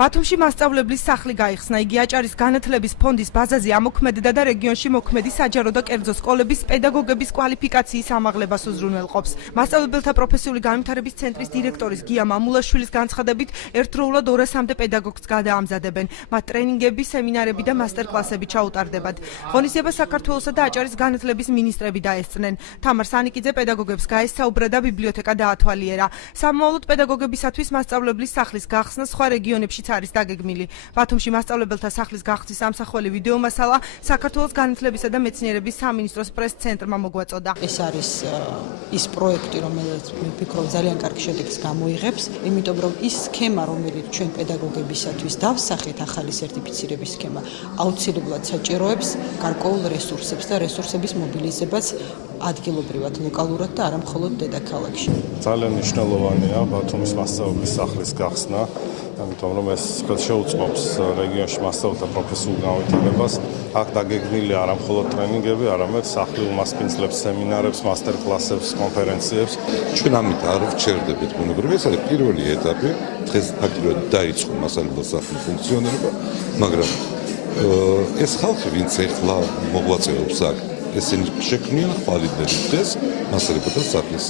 ბათუმში მასწავლებლის სახლი გაიხსნა. იგი აჭარის განათლების ფონდის ბაზაზე ამოქმედებდა და რეგიონში მოქმედი საჯარო და კერძო სკოლების პედაგოგების კვალიფიკაციის ამაღლებას უზრუნველყოფს. მასწავლებელთა პროფესიული განვითარების ცენტრის დირექტორის გია მამულაშვილის განცხადებით, ერთდროულად 200-მდე პედაგოგს გადაამზადებენ. მათ ტრენინგები, სემინარები და მასტერკლასები ჩაუტარდებათ. ღონისძიებას საქართველოსა და აჭარის განათლების მინისტრები დაესწრნენ. თამარ სანიკიძე პედაგოგებს გაესაუბრა და ბიბლიოთეკა დაათვალიერა. სამომავლოდ პედაგოგებისათვის მასწავლებლის სახლის გახსნა სხვა რეგიონებშიც არის დაგეგმილი. ბათუმში მასწავლებელთა სახლის გახსნის ამსახველი ვიდეომასალა საქართველოს განათლებისა და მეცნიერების სამინისტროს პრეს-ცენტრმა მოგვაწოდა. ეს არის ის პროექტი, რომელიც მე ვფიქრობ ძალიან კარგ შედეგს გამოიღებს, იმიტომ რომ ის სქემა, რომელიც ჩვენ პედაგოგებისათვის დავსახეთ, ახალი სერტიფიცირების სქემა, აუცილებლად საჭიროებს გარკვეულ რესურსებს და რესურსების მობილიზებას ადგილობრივად, ლოკალურად და არა მხოლოდ დედაქალაქში. ძალიან მნიშვნელოვანია ბათუმის მასწავლებლის სახლის გახსნა, ამიტომ რომ ეს შეუწყობს რეგიონში მასწავლებლთა პროფესიულ განვითარებას. აქ დაგეგმილია არა მხოლოდ ტრენინგები, არამედ სახლი უმასპინძლებს სემინარებს, მასტერკლასებს, კონფერენციებს. ჩვენ ამით არ ვჩერდებით ბუნებრივად, ეს არის პირველი ეტაპი. დღეს ფაქტობრივად დაიწყო მასწავლებლის სახლის ფუნქციონირება, მაგრამ ეს ხალხი, ვინც ეხლა მოღვაწეობს აქ, ესენი შექმნიან ხვალინდელი დღეს მასწავლებელთა სახლის